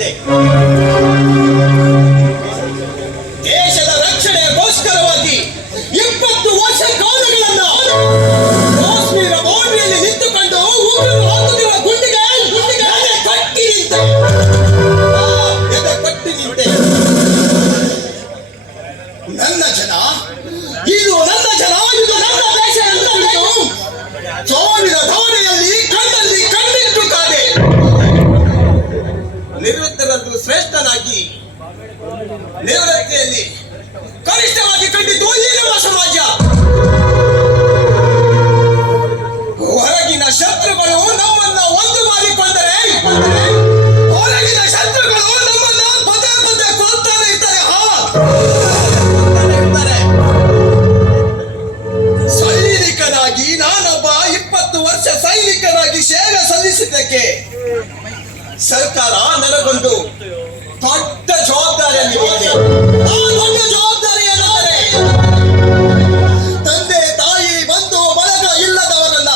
ಇದೆ. ದೇಶದ ರಕ್ಷಣೆಗೋಸ್ಕರವಾಗಿ 20 ವರ್ಷ ಕಾಲಗಳನ್ನ ಕಾಶ್ಮೀರ ಬೌಂಡ್ರಿಯಲ್ಲಿ ನಿಂತುಕೊಂಡು ಉಗ್ರರು ಹಾಕುತ್ತಿರುವ ಗುಂಡಿಗೆ ಕಟ್ಟಿ ನಿಂತೆ. ಕಟ್ಟಿ ನಿಂತೆ. ನನ್ನ ಜನ, ಇದು ನನ್ನ ಜನ, ಇದು ನನ್ನ ದೇಶ ಎಂದು ತಿಳಿದು ಸಾವಿರ ಧಾವಣೆಯಲ್ಲಿ ಕಣ್ಣಲ್ಲಿ ಕಣ್ಣಿಟ್ಟು ಕಾದೆ. ನಿವೃತ್ತರದ್ದು ಶ್ರೇಷ್ಠನಾಗಿ ನಿವೃತ್ತಿಯಲ್ಲಿ ಕನಿಷ್ಠವಾಗಿ ಕಂಡಿದ್ದು ಈ ನಮ್ಮ ಸಮಾಜ. ಹೊರಗಿನ ಶತ್ರುಗಳು ನಮ್ಮನ್ನ ಒಂದು ಮಾಡಿಕೊಂಡರೆ ಹೊರಗಿನ ಶತ್ರುಗಳು ನಮ್ಮನ್ನ ಪದೇ ಪದೇ ಕೊಲ್ತಾನೆ ಇರ್ತಾರೆ. ಸೈನಿಕನಾಗಿ ನಾನೊಬ್ಬ 20 ವರ್ಷ ಸೈನಿಕನಾಗಿ ಸೇವೆ ಸಲ್ಲಿಸಿದ್ದಕ್ಕೆ ಸರ್ಕಾರ ನನಗೊಂದು ದೊಡ್ಡ ಜವಾಬ್ದಾರಿಯಲ್ಲಿ ಇದೆ. ಆ ದೊಡ್ಡ ಜವಾಬ್ದಾರಿ ಏನೆಂದರೆ ತಂದೆ ತಾಯಿ ಬಂಧು ಬಳಗ ಇಲ್ಲದವರನ್ನ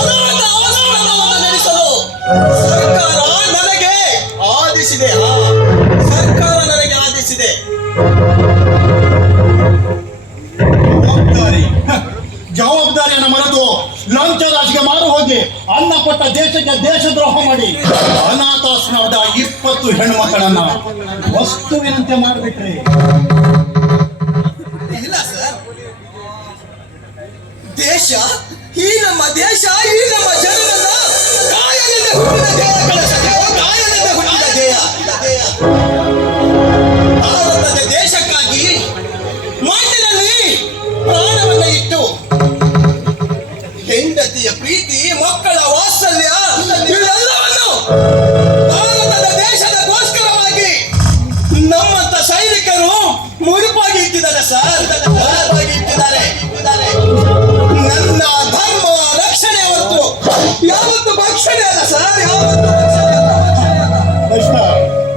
ಅನಾಥ ಆಶ್ರಮವನ್ನು ನಡೆಸಲು ಸರ್ಕಾರ ನನಗೆ ಆದೇಶಿದೆ. ಸರ್ಕಾರ ನನಗೆ ಆದೇಶಿದೆ. ಜವಾಬ್ದಾರಿಯನ್ನು ಮರೆತು ಲಂಚ ರಾಜಿಗೆ ಮಾರು ಹೋಗಿ ಅನ್ನ ಕೊಟ್ಟ ದೇಶಕ್ಕೆ ದೇಶದ್ರೋಹ ಮಾಡಿ ಅನಾಥಾಶ್ರಮದ 20 ಹೆಣ್ಣುಮಕ್ಕಳನ್ನ ವಸ್ತುವಿನಂತೆ ಮಾಡಿಬಿಟ್ರಿ. ಇಲ್ಲ ಸರ್, ದೇಶ, ಈ ನಮ್ಮ ದೇಶ, ಈ ನಮ್ಮ ಜನರನ್ನ ಕಾಯದಿಂದ ಹುಟ್ಟಿದ ದೇಹ ಕಳಿಸಲು, ಕಾಯದಿಂದ ಹುಟ್ಟಿದ ದೇಹ. ಭಾರತದ ದೇಶಕ್ಕಾಗಿ ಮಣ್ಣಿನಲ್ಲಿ ಪ್ರಾಣವನ್ನ ಇಟ್ಟು ಹೆಂಡತಿಯ ಪ್ರೀತಿ, ಮಕ್ಕಳ ವಾತ್ಸಲ್ಯ ಇವೆಲ್ಲವನ್ನು ಭಾರತದ ದೇಶದಗೋಸ್ಕರವಾಗಿ ನಮ್ಮಂತ ಸೈನಿಕರು ಮುಡುಪಾಗಿ ಇಟ್ಟಿದ್ದಾರೆ ಸರ್, ಮುಡುಪಾಗಿ ಇಟ್ಟಿದ್ದಾರೆ. ನನ್ನ ಧರ್ಮ ರಕ್ಷಣೆ ಹೊರತು ಯಾವತ್ತು ಭಕ್ಷಣೆ ಅಲ್ಲ ಸರ್, ಯಾವತ್ತು ಭಕ್ಷಣೆ ಕೃಷ್ಣ,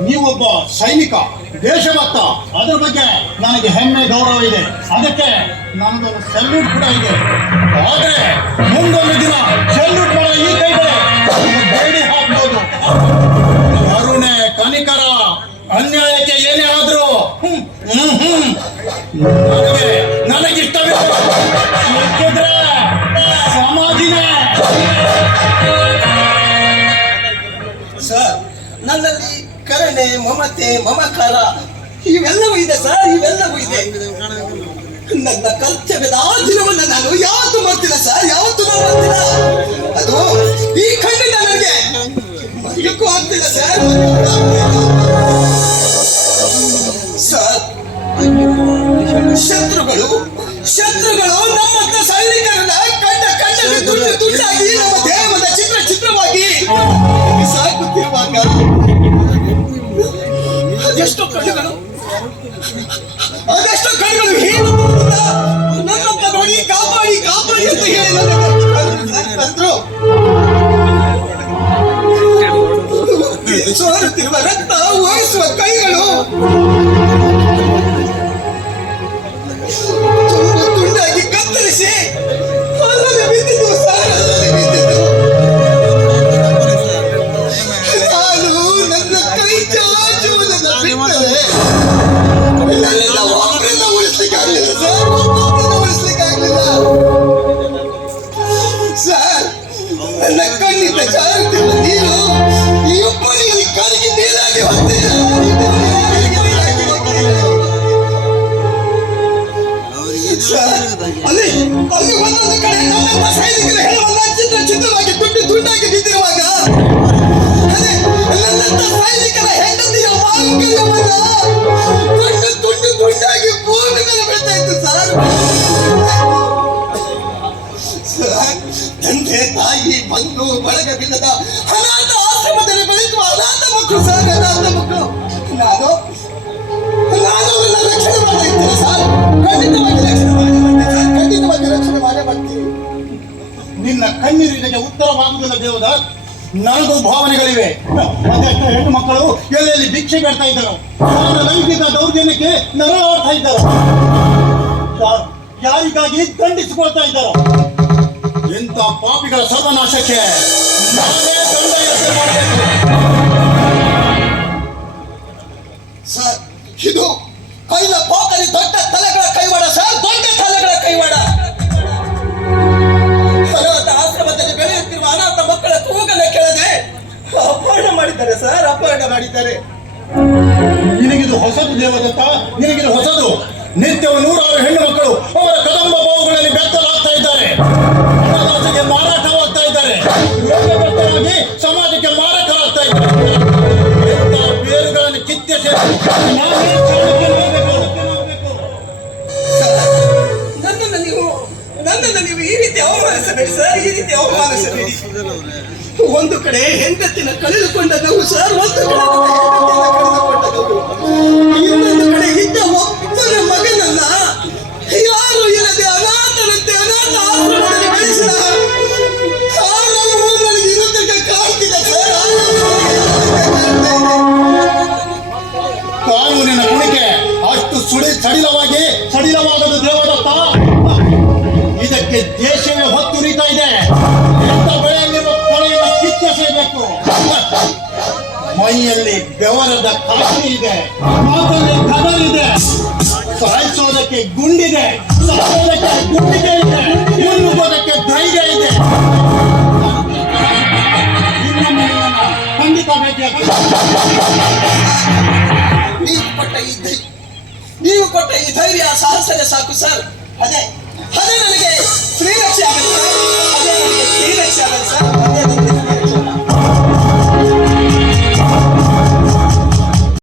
ನೀವೊಬ್ಬ ಸೈನಿಕ, ದೇಶಭಕ್ತ. ಅದ್ರ ಬಗ್ಗೆ ನನಗೆ ಹೆಮ್ಮೆ, ಗೌರವ ಇದೆ. ಅದಕ್ಕೆ ನನ್ನದೊಂದು ಸೆಲ್ಯೂಟ್ ಕೂಡ ಇದೆ. ಆದ್ರೆ ಮುಂದೊಂದು ದಿನ ಸೆಲ್ಯೂಟ್ ಮಾಡೋ ಈ ಕೈಗಳೇ ಬೇಡಿ ಹಾಕ್ಬೋದು. ಕರುಣೆ, ಕನಿಕರ, ಅನ್ಯಾಯಕ್ಕೆ ಏನೇ ಆದ್ರೂ ನನಗಿಷ್ಟವೇ. ಸಮಾಧಿನೇ. ಸರ್, ನನ್ನಲ್ಲಿ ಕರುಣೆ, ಮಮತೆ, ಮಮಕಾರ ಇವೆಲ್ಲವೂ ಇದೆ ಸರ್, ಇವೆಲ್ಲವೂ ಇದೆ. ನನ್ನ ಕರ್ತವ್ಯದ ಆ ದಿನವನ್ನ ನಾನು ಯಾವತ್ತೂ ಮಾಡ್ತಿಲ್ಲ ಸರ್, ಯಾವತ್ತೂ ಮಾಡ್ತಿಲ್ಲ. ಅದು ಈ ಖಂಡಿತ ನನಗೆ ಮರೆಯಕ್ಕೂ ಆಗ್ತಿಲ್ಲ ಸರ್. ಸರ್, ಶತ್ರುಗಳು ನಮ್ಮಂತ ಸೈನಿಕರನ್ನ ಕಣ್ಣಲ್ಲಿ ತುಂಡಾಗಿ ನಮ್ಮ ದೇಹದ ಚಿತ್ರವಾಗಿ ಸಾಕುತ್ತಿರುವಾಗ ಅದೆಷ್ಟೋ ಕಣ್ಣುಗಳು ಹೇಳುತ್ತಿಲ್ಲ, ನನ್ನಂತ ನೋಡಿ ಕಾಪಾಡಿ ಅಂತ ಹೇಳಿ ಸೋರುತ್ತಿರುವ ರಕ್ತ ಓಯಿಸುವ ಕೈಗಳು ತುಂಡಾಗಿ ಕತ್ತರಿಸಿ ಅಲ್ಲದೆ ಬಿದ್ದಿದ್ದು ಸರ್, ಅಲ್ಲದೆ ಬಿದ್ದಿದ್ದು. ನಾನು ನನ್ನ ಕೈ ಚಾಚುವುದನ್ನು ಬಿಟ್ಟರೆ ನನ್ನಿಂದ ಒಬ್ಬರನ್ನ ಉಳಿಸ್ಲಿಕ್ಕಾಗಲಿಲ್ಲ ಸರ್, ಒಬ್ಬರನ್ನ ಉಳಿಸ್ಲಿಕ್ಕಾಗಲಿಲ್ಲ ಸರ್. ನನ್ನ ಕಣ್ಣಿಂದ ಜಾರುತ್ತಿರುವ ನೀರು ಈ ಒಬ್ಬನಿಗೆ ಕಾಲಿಗೆ ನೀರಾಗಿ ಹೋಗ್ತಿದೆ. ಅಲ್ಲಿ ಒಂದೊಂದು ಕಡೆ ನಮ್ಮಂತ ಸೈನಿಕರ ಹೆಣವನ್ನ ಚಿತ್ರವಾಗಿ ತುಂಡಾಗಿ ಬಿದ್ದಿರುವಾಗ ನನ್ನಂತ ಸೈನಿಕರ ಹೆಂಡತಿಯ ಮಾಂಗಲ್ಯವನ್ನ ತುಂಡಾಗಿ ಭೂಮಿ ಮೇಲೆ ಬೀಳ್ತಾ ಇತ್ತು ಸರ್. ತಂದೆ ತಾಯಿ ಬಂಧು ಬಳಗವಿಲ್ಲದ ಅನಾಥ ಆಶ್ರಮದಲ್ಲಿ ಬೆಳೆಯುವ ಅನಾಥ ಮಕ್ಕಳು ಸರ್, ಅನಾಥ ಮಕ್ಕಳು. ನಾನು ಅವರನ್ನ ರಕ್ಷಣೆ ಮಾಡಿರ್ತೀನಿ ಸರ್, ಖಂಡಿತವಾಗಿ ರಕ್ಷಣೆ ಮಾಡ್ತೀನಿ. ನಿನ್ನ ಕಣ್ಣೀರಿಗೆ ಉತ್ತರವಾಗುವುದಿಲ್ಲ ದೇವದಾಸ್. ನನಗೂ ಭಾವನೆಗಳಿವೆ. ಅದೆಷ್ಟು ಹೆಣ್ಣು ಮಕ್ಕಳು ಎಲ್ಲೆಲ್ಲಿ ಭಿಕ್ಷೆ ಬೇಡ್ತಾ ಇದ್ದರು, ಲೈಂಗಿಕ ದೌರ್ಜನ್ಯಕ್ಕೆ ನರಳಾಡ್ತಾ ಇದ್ದರು, ಯಾರಿಗಾಗಿ ದಂಡಿಸಿಕೊಳ್ತಾ ಇದ್ದರು. ಎಂತ ಪಾಪಿಗಳ ಸರ್ವನಾಶಕ್ಕೆ ನಾನೇ ದಂಡ ಎಸೆ ಮಾಡಬೇಕು. ಇದು ಕೈಲ ಪೋಕಲಿ ದೊಡ್ಡ ತಲೆಗಳ ಕೈವಾಡ ಸರ್, ದೊಡ್ಡ ತಲೆಗಳ ಕೈವಾಡ. ಅನಾಥ ಆಶ್ರಮದಲ್ಲಿ ಬೆಳೆಯುತ್ತಿರುವ ಅನಾಥ ಮಕ್ಕಳ ಕೂಗನ್ನ ಕೇಳದೆ ಅಪಹರಣ ಮಾಡಿದ್ದಾರೆ ಸರ್, ಅಪಹರಣ ಮಾಡಿದ್ದಾರೆ. ನಿನಗಿದು ಹೊಸದು ದೇವದತ್ತ, ನಿನಗಿದು ಹೊಸದು. ನಿತ್ಯವೂ 100 ಹೆಣ್ಣು ಮಕ್ಕಳು ಅವರ ಕದಂಬ ಬಾವುಗಳಲ್ಲಿ ಬೆತ್ತಲಾಗ್ತಾ ಇದ್ದಾರೆ, ಹಣದಾಸೆಗೆ ಮಾರಾಟವಾಗ್ತಾ ಇದ್ದಾರೆ, ರೋಗಗ್ರಸ್ತರಾಗಿ ಸಮಾಜಕ್ಕೆ ಮಾರಕರಾಗ್ತಾ ಇದ್ದಾರೆ. ಎಂಥ ಬೇರುಗಳನ್ನು ಕಿತ್ತೆ ಸೇರಿ ನಾವೇ ಚಾಣಕ್ಯ ಹೋಗ್ಬೇಕು. ನನ್ನನ್ನು ನೀವು ಈ ರೀತಿ ಅವಮಾನಿಸಬೇಡಿ ಸರ್, ಈ ರೀತಿ ಅವಮಾನಿಸಬೇಡಿ. ಒಂದು ಕಡೆ ಹೆಂಡತಿನ ಕಳೆದುಕೊಂಡ ನಾವು ಸರ್, ಒಂದು ಕಡೆ ಹೆಂಡತಿನ ಕಳೆದುಕೊಂಡ ನಾವು, ಇನ್ನೊಂದು ಕಡೆ ಇದ್ದ ಒಬ್ಬನ ಮಗನನ್ನ ಯಾರು ಇಲ್ಲದೆ ಅನಾಥನಂತೆ ಅನಾಥ ಆಶ್ರಮದಲ್ಲಿ ಬೆಳೆಸಿದ ನನಗೆ ಇನ್ನೊಂದಕ್ಕೆ ಕಾಡ್ತಿದೆ ಸರ್. ಕಾನೂನಿನ ಕುಣಿಕೆ ಅಷ್ಟು ಸಡಿಲವಾಗದು ದೇವದತ್ತ. ಇದಕ್ಕೆ ದೇಶವೇ ಹೊತ್ತು ಉರಿತಾ ಇದೆ. ಎಂತ ಬೆಳೆಯಲ್ಲಿರುವ ಕೊಳೆಯನ್ನು ಕಿತ್ತೆಸೆಯಬೇಕು. ಮೈಯಲ್ಲಿ ಬೆವರದ ಕಾಫಿ ಇದೆ, ಮಾತಲ್ಲಿ ಕದರಿದೆ, ಸಾಯಿಸೋದಕ್ಕೆ ಗುಂಡಿದೆ, ಸಾಯೋದಕ್ಕೆ ಗುಂಡಿಗೆ ಇದೆ, ಮುನ್ನುಗ್ಗೋದಕ್ಕೆ ಧೈರ್ಯ ಇದೆ. ಇನ್ನೊಮ್ಮೆ ನಿಮ್ಮನ್ನ ಖಂಡಿತ ಭೇಟಿಯಾಗ್ತೀನಿ. ನೀವು ಕೊಟ್ಟ ಈ ಧೈರ್ಯ ಸಾಹಸನೇ ಸಾಕು ಸರ್. ಅದೇ ನನಗೆ ಶ್ರೀರಕ್ಷೆ ಆಗಲ್ಲ ಸರ್, ಅದೇ ನನಗೆ ಶ್ರೀರಕ್ಷೆ ಆಗಲ್ಲ ಸರ್.